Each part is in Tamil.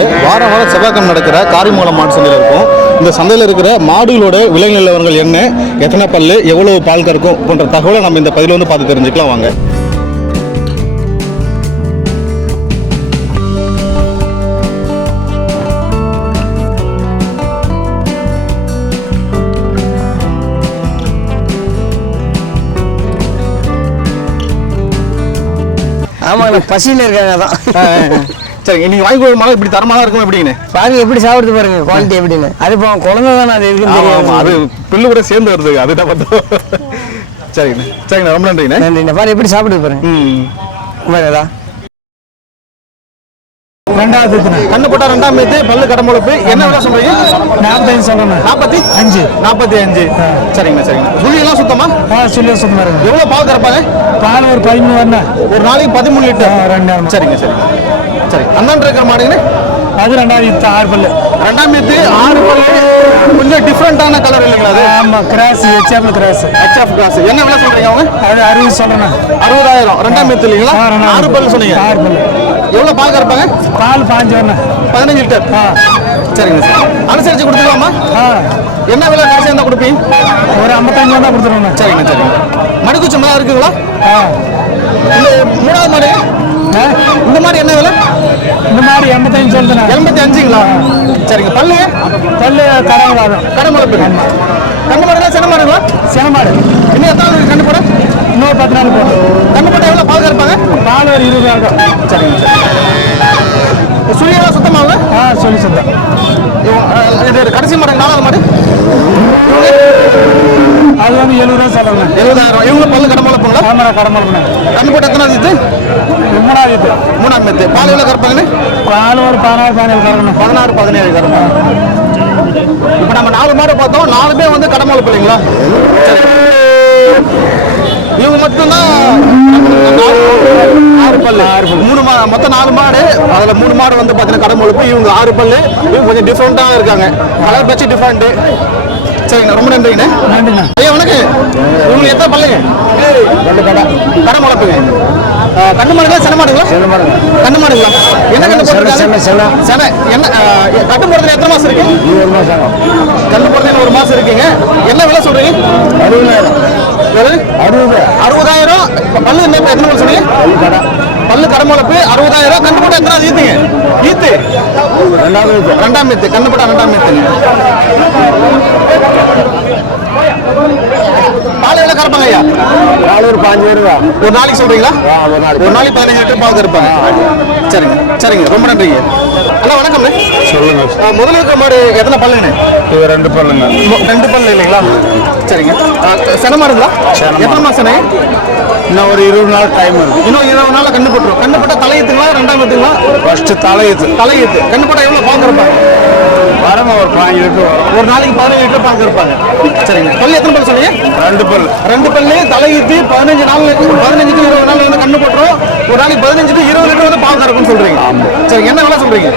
இருக்குது வார வாரம் செவ்வாய்க்கிழமை நடக்கிற காரிமங்கலம் மாட்டு சந்தையில் இருக்கும். இந்த சந்தையில் இருக்கிற மாடுகளோட விலை நிலவரங்கள் என்ன? எத்தனை பல்லு? எவ்வளவு பால் கறக்கும்? போன்ற தகவலை நம்ம இந்த பதிவில் வந்து பார்த்து தெரிஞ்சுக்கலாம் வாங்க. ஆமாங்கண்ணா பசியில் இருக்காங்க தான் சரி நீங்கள் வாங்கி கொடுக்குற மாடு இப்படி தரமாக இருக்கும் எப்படின்னு பாருங்க எப்படி சாப்பிடுது பாருங்க குவாலிட்டி எப்படின்னு. அது இப்போ குழந்தை தானே அது ஆமாம் அது பில்லு கூட சேர்ந்து வருது அதுதான் பார்த்தோம். சரிங்கண்ணா சரிங்கண்ணா ரொம்ப நன்றிங்கண்ணா நன்றிண்ணா. பாரு எப்படி சாப்பிடுது பாருங்க. ம். பாருங்கதா ரெண்டாவது கண்ணு போட்டா ரெண்டாம் மேத்து பல்லு கடமுழப்பு என்ன விலை சொல்றீங்க? நாற்பத்தஞ்சு சொல்றேன் நாற்பத்தி அஞ்சு. நாற்பத்தி அஞ்சு. சரிங்கண்ணா சரிங்கண்ணா. சுழி எல்லாம் சுத்தமா? ஆ இருக்கு எவ்வளவு பால் கறப்பாங்க பால் ஒரு பதிமூணு வரணும் ஒரு நாளைக்கு பதிமூணு லிட்டர். ஆ, ரெண்டு ஆமா. சரிங்க சரிங்க. சரி. அந்தாண்டு இருக்கிற மாடுங்கண்ணே அது ரெண்டாவது இது ஆறு பல்லு. ரெண்டாம் மேத்து ஆறு பல்லு. கொஞ்சம் டிஃப்ரெண்டான கலர் இல்லைங்களா அது? ஆமா கிராஸ் ஹெச்எஃப்ல கிராஸ் ஹெச்எஃப் கிளாஸ் என்ன விலை சொல்றீங்க அவங்க? அது அறுபது சொல்றேண்ணா அறுபதாயிரம். ரெண்டாம் மேத்து இல்லைங்களா? ஆறு பல்லு சொன்னீங்க. ஆறு பல்லு. எவ்வளவு பால் கறப்பாங்க பால் பாஞ்சு வரணும் பதினஞ்சு லிட்டர். ஆ. சரிங்க சார். அனுசரிச்சு கொடுத்துக்கலாமா ஆ. என்ன விலை கடைசியாக இருந்தால் கொடுப்பீங்க? ஒரு ஐம்பத்தஞ்சு வந்தா கொடுத்துருவோண்ணா சரிங்க சரிங்க. மடுக்குச்சம் எல்லாம் இருக்குங்களா? ஆ. மூணாவது மாடு. இந்த மாதிரி என்ன விலை? இந்த மாதிரி எண்பத்தஞ்சு சொல்லுதுண்ணா. எண்பத்தி அஞ்சுங்களா சரிங்க. பல்லு? பல்லு தரவாதம் கடை முளைப்பு கண்ணு மாடுங்களா சின்ன மாடுங்களா? சினமாடு இன்னும் எத்தனை கண்ணு போட? இன்னொரு பத்து நாள் போடும் கண்ணு எவ்வளோ பால் கறப்பாங்க? பால் ஒரு இருபது இருக்கும் சரிங்க சுழியெல்லாம் சுத்தமாகுங்க ஆ சொல்லி சொல்றேன் இது கடைசி மாடு நாலாவது மாடு அது வந்து எழுபது ரூபா சொல்லணும் எழுபதாயிரம் இவங்க பல்லு கடை முளைப்புங்களா கேமரா கடமளப்புண்ணா கண்ணு போட்ட எத்தனை இது மூணாவது இது மூணாம் மெத்து பால் எவ்வளோ கறப்பாங்கன்னு பால் ஒரு பதினாறு பதினேழு கறக்கணும் பதினாறு பதினேழு கறப்பாங்க இப்போ நம்ம நாலு மாடு பார்த்தோம். நாலு பேர் வந்து கடை முளைப்பு இல்லைங்களா சரி. இவங்க மட்டும்தான் பல்லு. மூணு மா மொத்தம் நாலு மாடு. அதில் மூணு மாடு வந்து பார்த்தீங்கன்னா கடை முளைப்பு இவங்க ஆறு பல்லு. இவங்க கொஞ்சம் டிஃப்ரெண்ட்டாக இருக்காங்க. கலர் பச்சு டிஃப்ரெண்ட்டு சரிங்கண்ணா ரொம்ப நன்றிங்கண்ணே நன்றிண்ணா. ஐயா வணக்கம் உங்களுக்கு எத்தனை பல்லுங்க ரெண்டு கடை. கடை முளைப்புங்க கண்ணு மாடுங்களா சென மாடுங்களா? கண்ணு மாடுங்களா? என்ன கண்ணு போட்டுருக்காங்க சென என்ன கட்டு போடுறதுல எத்தனை மாசம் இருக்கு? கண்ணு போடுறதுல ஒரு மாசம் இருக்குங்க. என்ன விலை சொல்றீங்க? அறுபதாயிரம். அறுபது. அறுபதாயிரம். பல்லு என்ன எத்தனை சொன்னீங்க பல்லு கடமுளப்பு அறுபதாயிரம் கண்ணு போட்டு எத்தனை ஈத்துங்க ஈத்து. ரெண்டாம் ரெண்டாம் ஈத்து கண்ணு போட்டா ரெண்டாம் ஈத்துங்க பால் எவ்வளோ கறப்பாங்க ஐயா? பால் ஒரு பாஞ்சு ஒரு நாளைக்கு சொல்றீங்களா? ஒரு நாளைக்கு. பதினஞ்சு லிட்டர் பால் கறப்பாங்க. சரிங்க சரிங்க. ரொம்ப நன்றிங்க. அண்ணா வணக்கம்ண்ணே. சொல்லுங்க. முதல்ல இருக்கிற மாடு எத்தனை பல்லுண்ணே இது ரெண்டு பல்லுங்க. ரெண்டு பல்லு இல்லைங்களா? சரிங்க. ஆ, சென மாடுங்களா சென எத்தனை மாசண்ணே இன்னும் ஒரு இருபது நாள் டைம் இருக்கு. இன்னும் இருபது நாள்ல கண்ணு போட்டுரும். கண்ணு போட்டா தலையத்துங்களா ரெண்டாம் எத்துங்களா ஃபர்ஸ்ட் தலையுது தலையத்து கண்ணு போட்டா எவ்வளவு பால் கறப்பாங்க வரமா ஒரு பாஞ்சு லிட்டர் ஒரு நாளைக்கு பதினஞ்சு லிட்டர் பால் கறப்பாங்க சரிங்க. பல்லு எத்தனை பல்லு சொன்னீங்க? ரெண்டு பல் ரெண்டு பல்லு தலையீத்து பதினஞ்சு நாள் பதினஞ்சு to இருபது நாள் வந்து கண்ணு போட்டுரும். ஒரு நாளைக்கு பதினஞ்சு இருபது லிட்டர் வந்து பால் கறக்கும்னு சொல்றீங்க. சரிங்க என்ன விலை சொல்றீங்க?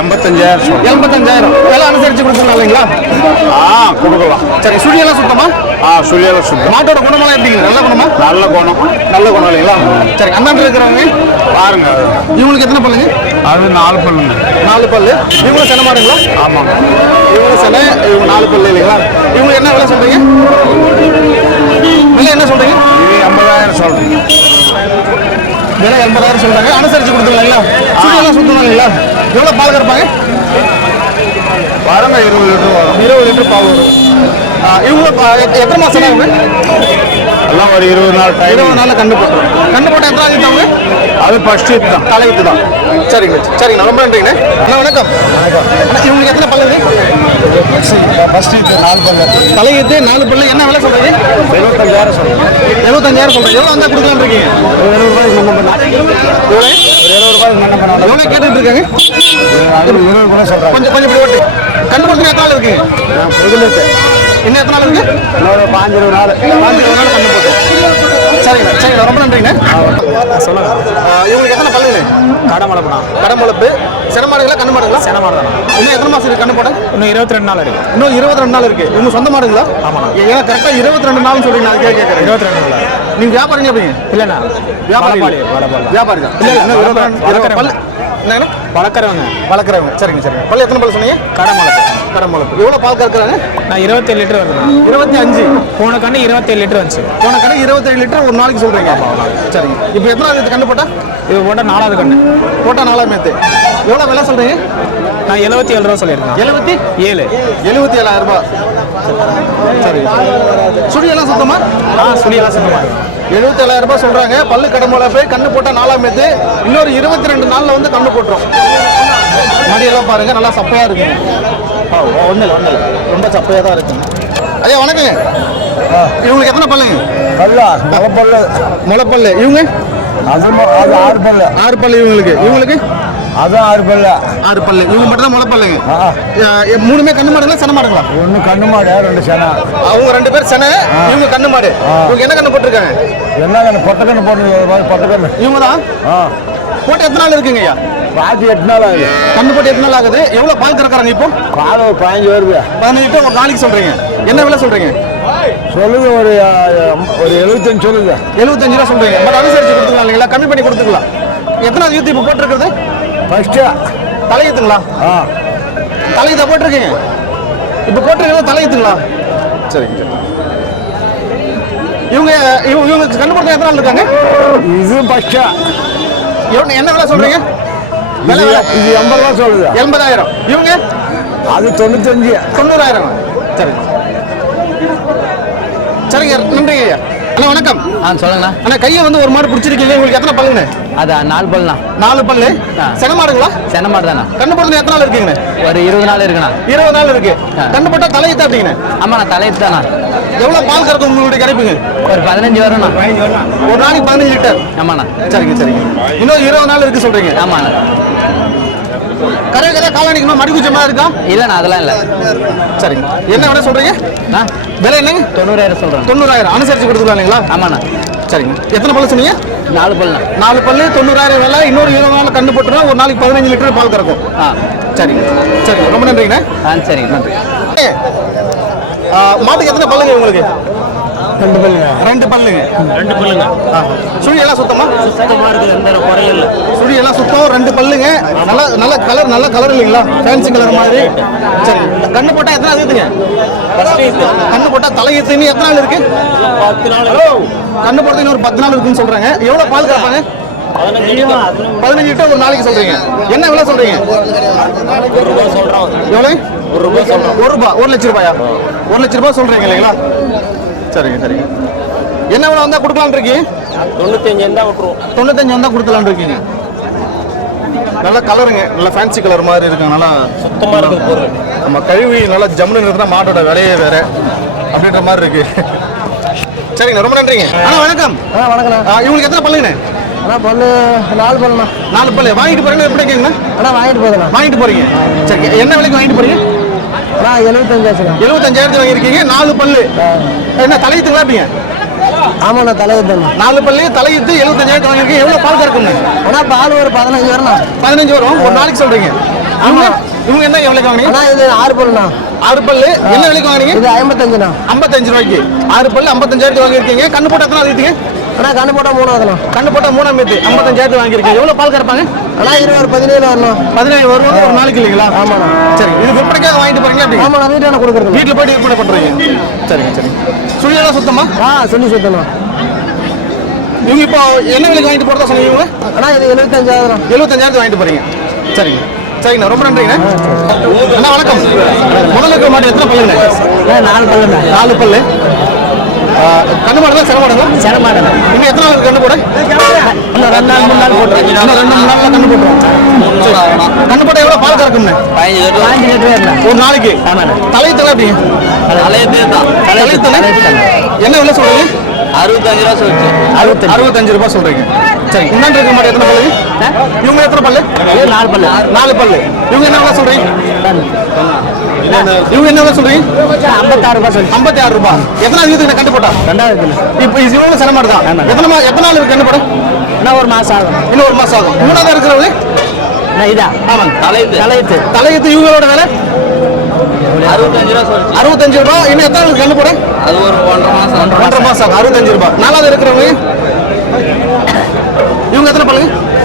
எண்பத்தஞ்சாயிரம். எண்பத்தஞ்சாயிரம். விலை அனுசரிச்சு கொடுத்துருலாம் இல்லைங்களா ஆ கொடுக்கலாம். சரி சுழியெல்லாம் சுத்தமா? ஆ சொல்லியால சுத்தம். மாட்டோட குணமெல்லாம் எப்படிங்க நல்ல குணமா? நல்ல குணம். நல்ல குணம் இல்லைங்களா? சரி அண்ணாண்டு இருக்கிறவங்க? பாருங்க. இவங்களுக்கு எத்தனை பல்லுங்க? அது நாலு பல்லுங்க. நாலு பல்லு. இவங்க சென மாடுங்களா? ஆமாங்க இவங்க சென இவங்க நாலு பல்லு இல்லைங்களா? இவங்க என்ன விலை சொல்றீங்க? விலை என்ன சொல்றீங்க? இது எண்பதாயிரம் சொல்றீங்க. விலை எண்பதாயிரம் சொல்றாங்க. அனுசரிச்சு கொடுத்துருங்களா சுற்றியெல்லாம் சுத்தணும் இல்லைங்களா? எவ்வளோ பால் கறப்பாங்க? வரங்க இருபது லிட்டர் வரும். இருபது லிட்டர் பால் வரும். எத்த- எத்தனை மாசம் இவங்க எல்லாம் ஒரு இருபது நாள் இருபது நாள்ல கண்டு போட்டுரும். கண்டு போட்ட எத்தனை ஆகுது அவங்க அது ஃபர்ஸ்ட் தான். தலையீத்து தான். சரிங்க சரிங்க ரொம்ப நன்றிங்கண்ணே அண்ணா வணக்கம். இவங்களுக்கு எத்தனை பல்லுங்க ஃபர்ஸ்ட் இது நாலு பல்லு. தலையீத்து நாலு பல்லு. என்ன விலை சொல்றீங்க எழுபத்தஞ்சாயிரம் சொல்றேன் எழுபத்தஞ்சாயிரம் சொல்றேன் எவ்வளோ வந்தா கொடுக்கலாம் இருக்கீங்க? எழுபது ரூபாய்க்கு மண்ணம் பண்ண எவ்வளோ ஒரு எழுபது ரூபாய்க்கு மண்ணம் பண்ண எவ்வளோ கேட்டுட்டு இருக்காங்க? இருபது கூட சொல்றாங்க. கொஞ்சம் கொஞ்சம் இப்படி ஓட்டு. கண்டு போட்டு எத்தனை நாள் இருக்குங்க இன்னும் எத்தனை நாள் இருக்கு? இன்னொரு பாஞ்சு இருபது நாள். பாஞ்சு இருபது நாள் கண்டு போட்டு. சரிங்க சரிங்க. ரொம்ப நன்றிங்க. சொல்லுங்க. இவங்களுக்கு எத்தனை பல்லுங்க கடமளப்புண்ணா. கடம்பளப்பு செனமாடுங்களா கண்ணு மாடுங்களா சென மாடு தானே இன்னும் எத்தனை மாசம் இருக்கு கண்ணு போட? இன்னும் இருபத்தி ரெண்டு நாள் இருக்கு. இன்னும் இருபத்தி ரெண்டு நாள் இருக்கு. இவங்க சொந்த மாடுங்களா? ஆமாண்ணா. ஏன்னா கரெக்டா இருபத்தி ரெண்டு நாள் சொல்றீங்க நான் கேட்கறேன். இருபத்தி ரெண்டு நாள். நீங்க வியாபாரிங்க எப்படிங்க இல்லைண்ணா. வியாபாரி. வியாபாரி தான் இல்ல, என்னங்கண்ணா வளர்க்குறவங்க. வளர்க்குறவங்க. சரிங்க சரிங்க. பல்லு எத்தனை பல்லு சொன்னீங்க? கடை முளைப்பு கடை முளைப்பு எவ்வளோ பால் கறக்குறாங்க நான் இருபத்தேழு லிட்டர் வருதுண்ணா இருபத்தி அஞ்சு போன கண்ணு இருபத்தேழு லிட்டர் வந்துச்சு. போன கணக்கு இருபத்தேழு லிட்டர் ஒரு நாளைக்கு சொல்கிறீங்க சரிங்க. இப்போ எத்தனை இது கண்டு போட்டா? இது போட்டால் நாலாவது கண்ணு. போட்டா நாலாம் மேத்து. எவ்வளோ விலை சொல்கிறீங்க நான் எழுபத்தி ஏழு ரூபா சொல்லியிருக்கேன். எழுபத்தி ஏழு. எழுபத்தி ஏழாயிரம் ரூபாய் சரி. சுடி எல்லாம் சுத்தமா? ஆ சுழியெல்லாம் சுத்தமாக இருக்கு. எழுபத்தி ஏழாயிரம் ரூபாய் சொல்றாங்க. பல்லு கடமுறை போய் கண்ணு போட்டா நாலாம் மேத்து இன்னொரு இருபத்தி ரெண்டு நாள்ல வந்து கண்ணு போட்டுரும். மடியெல்லாம் பாருங்க நல்லா சப்பையா இருக்குங்க ஒன்றும் இல்லை ஒன்றும் இல்லை. ரொம்ப சப்பையா தான் இருக்குங்க ஐயா வணக்கங்க. இவங்களுக்கு எத்தனை பல்லுங்க? பல்லா முளைப்பல்லு. முளைப்பல்லு. இவங்க? அது ஆறு பல்லு. ஆறு பல்லு இவங்களுக்கு. இவங்களுக்கு? அதுவும் ஆறு பல்லு. ஆறு பல்லு. இவங்க மட்டும் தான் முளைப்பல்லுங்க மூணுமே கண்ணு மாடுங்களா சென மாடுங்களா? ஒன்று கண்ணு மாடு ரெண்டு செனா? அவங்க ரெண்டு பேர் சென இவங்க கண்ணு மாடு. இவங்க என்ன கண்ணு போட்டிருக்காங்க? என்ன கண்ணு? பொட்டை கண்ணு போட்டு பொட்டை கண்ணு. இவங்க தான் போட்டு எத்தனை நாள் இருக்குங்க ஐயா? பாத்தி எட்டு நாள் ஆகுது. கண்ணு போட்டு எத்தனை நாள் ஆகுது? எவ்வளவு பால் கறக்குறாங்க இப்போ? பால் ஒரு பதினஞ்சு வருது. பதினஞ்சு ஒரு நாளைக்கு சொல்றீங்க. என்ன விலை சொல்றீங்க? சொல்லுது ஒரு ஒரு எழுபத்தஞ்சு சொல்லுது எழுபத்தஞ்சு ரூபா சொல்றீங்க. பட் அனுசரிச்சு கொடுத்துக்கலாம் இல்லைங்களா? கம்மி பண்ணி கொடுத்துக்கலாம். எத்தனை யூத்தி இப்போ போட்டிருக்கிறது? ஃபஸ்ட்டு தலையத்துங்களா ஆ. தலையத்தை போட்டிருக்கீங்க? இப்போ போட்டிருக்கிறது தலையத்துங்களா சரிங்க சரி. இவங்க இவங்க இவங்க கண்ணு போட்டு எத்தனை நாள் இருக்காங்க? இது ஃபஸ்ட்டு எவ்வளோ என்ன விலை சொல்றீங்க? விலை இது விலை. இது எண்பது ரூபா சொல்லுது. எண்பதாயிரம். இவங்க? அது தொண்ணூத்தஞ்சு. தொண்ணூறாயிரம்? சரி சரிங்க நன்றிங்க ஐயா. அண்ணா வணக்கம். ஆ சொல்லுங்கண்ணா. அண்ணா கையை வந்து ஒரு மாடு பிடிச்சிருக்கீங்க. உங்களுக்கு எத்தனை பல்லுங்க? அது நாலு பல்லுண்ணா. நாலு பல்லு. சென மாடுங்களா? சென்னை மாடு தானே கண்ணு போடுறது எத்தனை நாள் இருக்குங்கண்ணே? ஒரு இருபது நாள் இருக்குண்ணா. இருபது நாள் இருக்கு. கண்ணு போட்டா தலையத்தா அப்படிங்கண்ணே ஆமாண்ணா தலையத்து தானா எவ்வளவு பால் கறக்கும் உங்களுடைய கரைப்புங்க ஒரு பதினஞ்சு வரும்ண்ணா. ஒரு நாளைக்கு பதினஞ்சு லிட்டர். ஆமாண்ணா. சரிங்க சரிங்க. இன்னும் இருபது நாள் இருக்கு சொல்றீங்க. ஆமாண்ணா. கரை கதை காலாணிக்குமா மடி குச்சமா இருக்கா? இல்லைண்ணா அதெல்லாம் இல்லை. சரிங்க என்ன விலை சொல்றீங்க? ஆ? விலை என்னங்க? தொண்ணூறாயிரம் சொல்கிறேன் தொண்ணூறாயிரம். அனுசரிச்சு கொடுத்துக்கலாம் இல்லைங்களா? ஆமாண்ணா. சரிங்க. எத்தனை பல்லு சொன்னீங்க? நாலு பல்லுண்ணா. நாலு பல்லு தொண்ணூறாயிரம் விலை. இன்னொரு இருபது நாள் கண்டு போட்டுனா ஒரு நாளைக்கு பதினஞ்சு லிட்டர் பால் கறக்கும். ஆ. சரிங்க. சரிங்க. ரொம்ப நன்றிங்கண்ணே. ஆ சரிங்க. நன்றி மாட்டுக்கு எத்தனை பல்லுங்க உங்களுக்கு? ரெண்டு பல்லுங்க. ரெண்டு பல்லுங்க. ரெண்டு பல்லுங்க. சுழி எல்லாம் சுத்தமா? சுத்தமாக இருக்குது எந்த குறையும் இல்லை. சுழி எல்லாம் சுத்தம் ரெண்டு பல்லுங்க. நல்ல நல்ல கலர் நல்ல கலர் இல்லைங்களா? ஃபேன்சி கலர் மாதிரி. சரி கண்ணு போட்டா எத்தனை நாள் இருக்குங்க கண்ணு போட்டா தலை எத்தனை எத்தனை நாள் இருக்கு? பத்து நாள் கண்ணு போடுறது இன்னொரு பத்து நாள் இருக்குன்னு சொல்றாங்க. எவ்வளவு பால் கறப்பாங்க? பதினஞ்சு லிட்டர். ஒரு நாளைக்கு சொல்றீங்க. என்ன விலை சொல்றீங்க? ஒரு எவ்வளவு? ஒரு ரூபா சொல்கிறோம் ஒரு ரூபாய் ஒரு லட்ச ரூபாயா? ஒரு லட்ச ரூபாய் சொல்றீங்க இல்லைங்களா? சரிங்க சரிங்க. என்ன விலை வந்தா கொடுக்கலாம்னு இருக்கீங்க? தொண்ணூத்தஞ்சு இருந்தால் விட்டுருவோம். தொண்ணூத்தஞ்சு வந்தா கொடுக்கலாம்னு இருக்கீங்க. நல்ல கலருங்க நல்ல ஃபேன்சி கலர் மாதிரி இருக்கு நல்லா சுத்தமாக இருக்குது பொருள். நம்ம கழுவி நல்லா ஜம்முன்னு இருந்தா மாட்டோட விலையே வேற அப்படின்ற மாதிரி இருக்கு. சரிங்க ரொம்ப நன்றிங்க. அண்ணா வணக்கம். ஆ வணக்கண்ணா இவங்களுக்கு எத்தனை பல்லுங்கண்ணே? அண்ணா பல்லு நாலு பல்லுண்ணா. நாலு பல்லு. வாங்கிட்டு போறீங்க எப்படி கேங்கண்ணா அண்ணா வாங்கிட்டு போகுதுண்ணா வாங்கிட்டு போறீங்க. சரி என்ன விலைக்கு வாங்கிட்டு போறீங்க? அண்ணா எழுபத்தஞ்சு ஆச்சுண்ணா எழுபத்தஞ்சாயிரத்து வாங்கியிருக்கீங்க நாலு பல்லு. என்ன தலையத்துங்களா அப்படிங்க ஆமாண்ணா தலையத்துண்ணா. நாலு பல்லு தலையத்து எழுபத்தஞ்சாயிரத்து வாங்கியிருக்கீங்க. எவ்வளவு பால் கறக்குங்க அண்ணா பால் ஒரு பதினஞ்சு வரும்ண்ணா பதினஞ்சு வரும். ஒரு நாளைக்கு சொல்றீங்க. இவங்க இவங்க என்ன எவ்வளவு வாங்கினீங்க? அண்ணா இது ஆறு பல்லுண்ணா. ஆறு பல்லு. என்ன விலைக்கு வாங்கினீங்க? இது ஐம்பத்தஞ்சுண்ணா. ஐம்பத்தஞ்சு ரூபாய்க்கு. ஆறு பல்லு ஐம்பத்தஞ்சாயிரத்து வாங்கியிருக்கீங்க. கண்ணு போட்ட எத்தனை அண்ணா கண்ணு போட்டால் மூணாவதுண்ணா கண்ணு போட்ட மூணாம் மீத்து. ஐம்பத்தஞ்சாயிரத்து வாங்கியிருக்கீங்க. எவ்வளவு பால் கறப்பாங்க? அண்ணா இது ஒரு பதினேழு வரணும். பதினேழு வருவாங்க ஒரு நாளைக்கு இல்லைங்களா? ஆமாண்ணா. சரி இது விற்பனைக்காக வாங்கிட்டு போறீங்க அப்படி ஆமாண்ணா வீட்டில் கொடுக்குறது? வீட்டில் போயிட்டு விற்பனை பண்றீங்க. சரிங்க சரி. சுழியெல்லாம் சுத்தமா? ஆ சொல்லி சுத்தண்ணா இவங்க இப்போ என்ன விலைக்கு வாங்கிட்டு போறதா சொன்னீங்க அண்ணா இது எழுபத்தஞ்சாயிரம் எழுபத்தஞ்சாயிரத்து வாங்கிட்டு போறீங்க. சரிங்க. சரிங்கண்ணா ரொம்ப நன்றிங்கண்ணா. அண்ணா வணக்கம். முதல்ல இருக்கிற மாட்டு எத்தனை பல்லுங்க? நாலு பல்லுண்ணா. நாலு பல்லு. கண்ணு மாடு தான் சென மாடுங்களா? சென மாடுண்ணா இன்னும் எத்தனை நாள் கண்ணு போட? இன்னும் ரெண்டு நாள் மூணு நாள் போட்டுருங்க இன்னும் ரெண்டு மூணு நாள்ல கண்ணு போட்டுரும் சரி. கண்ணு பால் கறக்கும்ண்ணே பதினஞ்சு லிட்டர். பதினஞ்சு லிட்டர் ஒரு நாளைக்கு? ஆமாண்ணா. தலையத்துல தான். தலையத்துல என்ன? விலை சொல்றீங்க அறுபத்தஞ்சு ரூபா சொல்லிச்சு. அறுபத்தஞ்சு. அறுபத்தஞ்சு ரூபாய் சொல்றீங்க. சரி இந்தாண்டு இருக்க மாட்டேன். எத்தனை பல்லு? இவங்க எத்தனை பல்லு? நாலு பல்லு. நாலு பல்லு. இவங்க என்ன விலை சொல்றீங்க? இவங்க என்ன சொல்றீங்க? ஐம்பத்தாறு ரூபாய் சொல்லி ஐம்பத்தி ஆறு ரூபாய் எத்தனை வீதத்துக்கு கண்டு போட்டா ரெண்டாவது இப்போ இது இவங்க சில மாடு தான் எத்தனை எத்தனை நாள் இருக்கு கண்டு போட இன்னும் ஒரு மாசம் ஆகும். இன்னும் ஒரு மாசம் ஆகும். மூணாவது இருக்கிறவங்களே இதா ஆமாங்க. தலையத்து தலையத்து தலையத்து இவங்களோட விலை? அறுபத்தஞ்சு ரூபா அறுபத்தஞ்சு ரூபாய் இன்னும் எத்தனை கண்டு போட அது ஒரு ஒன்றரை மாசம் ஒன்றரை மாசம் ஆகும். அறுபத்தஞ்சு ரூபாய் நாலாவது இருக்கிறவங்க?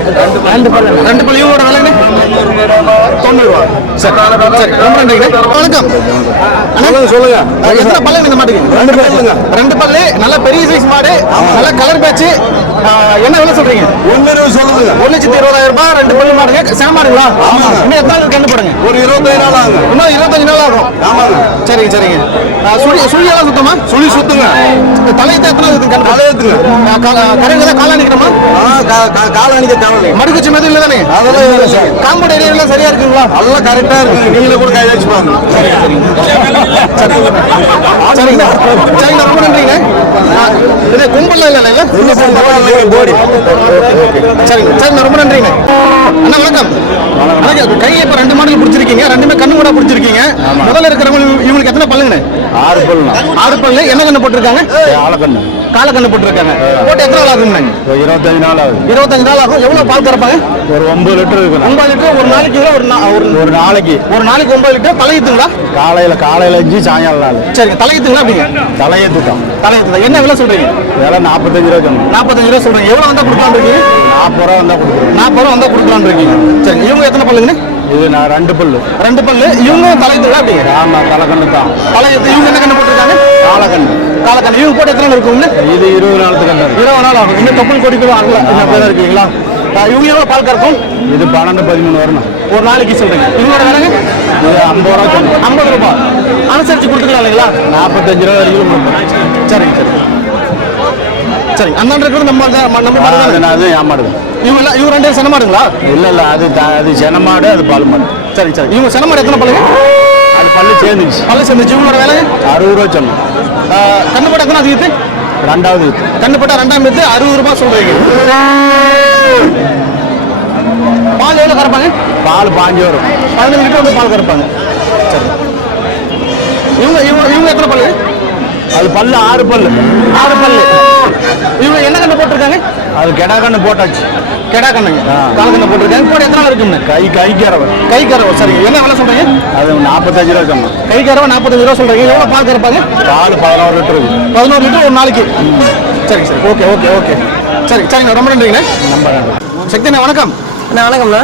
ரெண்டு பல்லு ரெண்டு விலைங்க தொண்ணூறு ரூபா. சரி. சரி. ரொம்ப நன்றிங்க வணக்கம். சொல்லுங்க சொல்லுங்க. எத்தனை பல்லு மாட்டுக்கு ரெண்டு பல்லுங்க ரெண்டு பல்லு. நல்ல பெரிய சைஸ் மாடு. நல்ல கலர் பேட்ச் என்ன விலை சொல்றீங்க ஒன்னு சொல்லுங்க ஒரு லட்சத்தி இருபதாயிரம் ரூபாய் ரெண்டு பல்லு மாடுங்க சேமாடுங்களா இன்னும் எத்தனை நாள் கண்டு போடுங்க ஒரு இருபத்தைந்து நாள் ஆகுங்க இன்னும் இருபத்தஞ்சு நாள் ஆகும் ஆமாங்க சரிங்க சரிங்க சுழி சுழியெல்லாம் சுத்தமா சுழி சுத்துங்க தலையத்தை எத்தனை கண்டு தலையத்துங்க கரைங்க தான் கால நிற்கிறோமா கால அணிக்க தேவையில்லை மடுக்குச்சி மெது இல்லை தானே அதெல்லாம் இல்லை சார் காம்பவுண்ட் ஏரியாலாம் சரியா இருக்குங்களா எல்லாம் கரெக்டா இருக்குங்க நீங்களே கூட கை வச்சு பாருங்க சரிங்க சரிங்க ரொம்ப நன்றிங்க ஆ, இது கும்பல்லாம் இல்லை இல்லை போடி சரிங்க சரிங்க ரொம்ப நன்றிங்க அண்ணா வணக்கம் வணக்கம் கை இப்போ ரெண்டு மாடல் பிடிச்சிருக்கீங்க ரெண்டுமே கண்ணு கூட பிடிச்சிருக்கீங்க முதல்ல இருக்கிறவங்க இவங்களுக்கு எத்தனை பல்லுங்கண்ணே ஆறு பல்லுண்ணா ஆறு பல்லு என்ன கண்ணு போட்டிருக்காங்க ஆலக்கண்ணு கால கண்ணு போட்டிருக்காங்க போட்டு எத்தனை நாள் ஆகுங்கண்ணே ஒரு இருபத்தஞ்சு நாள் ஆகுது இருபத்தஞ்சு நாள் ஆகும் எவ்வளவு பால் கறப்பாங்க ஒரு ஒன்பது லிட்டர் ஒன்பது லிட்டர் ஒரு நாளைக்கு ஒரு ஒரு நாளைக்கு ஒரு நாளைக்கு ஒன்பது லிட்டர் தலையுத்துங்களா காலையில காலையில அஞ்சு சாயங்காலம் நாள் சரிங்க தலையுத்துங்களா அப்படிங்க தலையேத்துட்டோம் தலையுத்து என்ன விலை சொல்றீங்க? விலை நாற்பத்தஞ்சு ரூபா சொன்னோம் நாற்பத்தஞ்சு ரூபா சொல்றீங்க. எவ்வளவு வந்தா கொடுக்கலாம் இருக்கீங்க? நாற்பது ரூபா வந்தா கொடுக்குறோம் நாற்பது ரூபா வந்தா கொடுக்கலாம் இருக்கீங்க. சரிங்க இவங்க எத்தனை பல்லுங்க இது நான் ரெண்டு பல்லு. ரெண்டு பல்லு. இவங்க தலையுத்துங்களா அப்படிங்க ஆமா தலைக்கண்ணு தான். தலையுத்து இவங்க என்ன கண்ணு போட்டிருக்காங்க? காலக்கண்ணு. காலக்கண்ணு. இவங்க போட்டு எத்தனை நாள் இருக்கும்னு? இது இருபது நாளுக்கு கண்ணு இருபது நாள் ஆகும். இன்னும் தொப்புள் கொடி கூட ஆகல அப்படியே தான் இருக்கீங்களா? இவங்க எவ்வளவு பால் கறக்கும்? இது பன்னெண்டு பதிமூணு வரணும். ஒரு நாளைக்கு சொல்றீங்க. இவங்களோட விலைங்க? இது ஐம்பது ரூபா ஐம்பது ரூபாய் அனுசரிச்சு கொடுத்துக்கலாம் இல்லைங்களா? நாற்பத்தஞ்சு ரூபா வரைக்கும் கொடுப்போம். சரிங்க சரிங்க. சரிங்க. அண்ணன் இருக்கிறது நம்ம நம்ம மாதிரி அது அது ஏமாடுது இவங்க எல்லாம் இவங்க ரெண்டு பேரும் செனமாடுங்களா இல்ல இல்ல அது அது சென மாடு அது பால் மாடு. சரி சரி இவங்க செனமாடு எத்தனை பல்லுங்க? அது பல்லு சேர்ந்துச்சு. பல்லு சேர்ந்துச்சு. இவங்களோட வேலை? அறுபது ரூபா சொன்னோம் கண்ணுப்பட்ட எத்தனை அதிகத்து ரெண்டாவது இது. கண்ணுப்பட்ட ரெண்டாம் பேத்து அறுபது ரூபாய் சொல்றீங்க. பால் எவ்வளோ கறப்பாங்க? பால் பாஞ்சு வரும். பதினஞ்சு லிட்டர் வந்து பால் கறப்பாங்க. சரி. இவங்க இவங்க இவங்க எத்தனை பல்லு? அது பல்லு ஆறு பல்லு. ஆறு பல்லு. இவங்க என்ன கண்ணு போட்டிருக்காங்க? அது கெடா கண்ணு போட்டாச்சு. கெடா கண்ணுங்க. கால கண்ணு போட்டிருக்காங்க. போட எத்தனை நாள் இருக்கும்னு? கை கை கறவை. கை கறவை. சரி. என்ன விலை சொல்றீங்க? அது நாற்பத்தஞ்சு ரூபா சொன்னோம் கை கறவை நாற்பத்தஞ்சு ரூபா சொல்றீங்க. எவ்வளோ பால் கறப்பாங்க? பால் பதினோரு லிட்டர் இருக்கு. பதினோரு லிட்டர் ஒரு நாளைக்கு. சரி சரி. Okay okay okay. சரி சரிங்க. ரொம்ப நன்றிங்கண்ணே சக்திண்ணே வணக்கம். வணக்கம்ண்ணா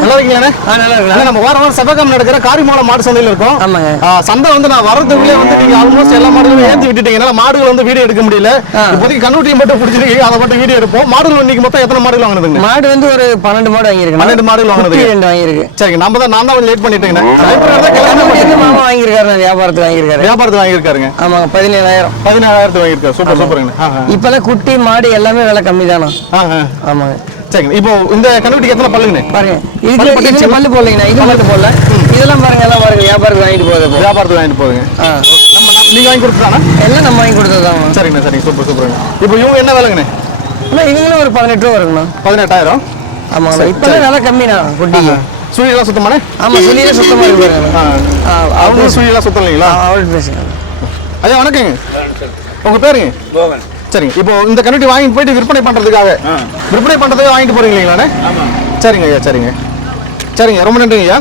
நல்லா நம்ம வாரம் வாரம் செவ்வாய்க்கிழமை நடக்கிற காரிமோளம் மாடு சந்தையில் இருக்கோம். ஆமாங்க. சந்தை வந்து நான் வரதுக்குள்ளே வந்து நீங்க ஆல்மோஸ்ட் எல்லா மாடுகளும் ஏற்றி விட்டுட்டீங்க. மாடுகள் வந்து வீடியோ எடுக்க முடியல. இப்போதைக்கு கண்ணுட்டியை மட்டும் பிடிச்சிருக்கீங்க அதை மட்டும் வீடியோ எடுப்போம். மாடுகள் இன்னைக்கு மொத்தம் எத்தனை மாடுகள் வாங்கினதுங்க மாடு வந்து ஒரு பன்னெண்டு மாடு வாங்கியிருக்கேன். பன்னெண்டு மாடுகள் வாங்கினது. ரெண்டு வாங்கியிருக்கு. சரிங்க நம்ம தான் நான் தான் கொஞ்சம் லேட் மாமா வாங்கியிருக்காரு வியாபாரத்துக்கு வாங்கியிருக்காரு. வியாபாரத்துக்கு வாங்கியிருக்காருங்க. ஆமாங்க பதினேழாயிரம். பதினேழாயிரத்து வாங்கியிருக்காரு. சூப்பர் சூப்பருங்க. இப்பெல்லாம் குட்டி மாடு எல்லாமே விலை கம்மி தானா. ஆமாங்க. சரிங்க இப்போ இந்த கண்ணுட்டிக்கு எத்தனை பல்லுங்கண்ணே? பாருங்க இதுக்கு பல்லு போடலைங்கண்ணா இது மட்டும் போடல. இதெல்லாம் பாருங்க எல்லாம் பாருங்க வியாபாரத்துக்கு வாங்கிட்டு போகுது இப்போ. வியாபாரத்துக்கு வாங்கிட்டு போகுதுங்க. ஆ. நம்ம நம்ம- நீங்க வாங்கி கொடுத்துட்டானா? எல்லாம் நம்ம வாங்கி கொடுத்ததாங்க சரிங்கண்ணே சரிங்க சூப்பர் சூப்பருங்க. இப்போ இவங்க என்ன விலைங்கண்ணே? அண்ணா இதுங்களும் ஒரு பதினெட்டு ரூபா இருக்குண்ணா பதினெட்டாயிரம்? ஆமாங்கண்ணா சரி, இப்பெல்லாம் விலை கம்மிண்ணா குட்டிக்கு. சுழியெல்லாம் சுத்தமானே ஆமா சொல்லியே சுத்தமா இருக்கு பாருங்க. ஆ. அவங்க சுழியெல்லாம் சுத்தம் இல்லைங்களா அவள் பேசுங்க. ஐயா வணக்கங்க. உங்க பேருங்க? சரிங்க. இப்போ இந்த கண்ணுட்டி வாங்கிட்டு போயிட்டு விற்பனை பண்றதுக்காக. விற்பனை பண்றதுக்காக வாங்கிட்டு இல்லைங்களாண்ணே சரிங்க ஐயா சரிங்க. சரிங்க ரொம்ப நன்றிங்க ஐயா.